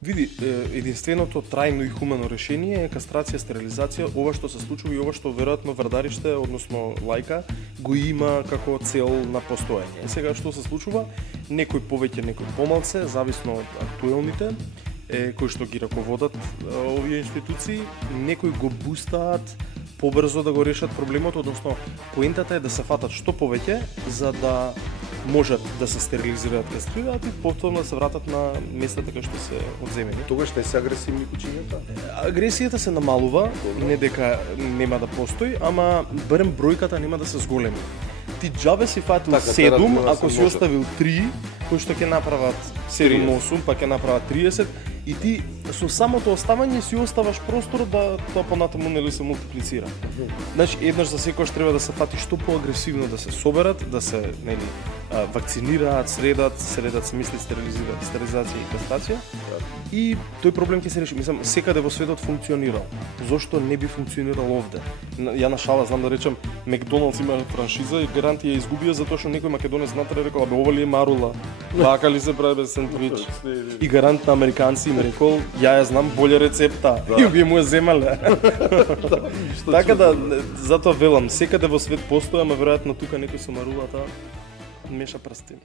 Види, единственото трајно и хумано решение е кастрација, стерилизација, ова што се случува и ова што веројатно Вардариште, односно Лајка, го има како цел на постоење. Сега што се случува? Некој повеќе, некој помалце, зависно од актуелните, кои што ги раководат овие институции, некои го бустаат побрзо да го решат проблемот, односно поентата е да се фатат што повеќе за да можат да се стерилизираат, кастрираат и потоа да се вратат на местата кај што се одземени. Тогаш не се агресивни кучињата? Агресијата се намалува, не дека нема да постои, ама барем бројката нема да се зголеми. Ти џабе си фатил 7, ако си оставил 3, кои што ќе направат 7-8, па ќе направат 30, и ти со самото оставање си оставаш простор да тоа понатаму нели се мултиплицира. Значи еднаш за секогаш треба да се фати што поагресивно да се соберат, да се нели вакцинираат, средат се мисли стерилизација и кастрација. И тој проблем ќе се реши. Мислам, секаде во светот функционирал. Зошто не би функционирал овде? Ја на шала знам да речам, Макдоналдс има франшиза и гарант ја изгубија затоа што некој македонец натре рекол: "Абе, ова ли е марула? Вака ли се прави сендвич?" И гарант на американци им рекол: "Ја знам болја рецепта." И вие му ја земале. Така да, затоа велам, секаде во свет постои, ама веројатно тука некој со марулата меша прстин.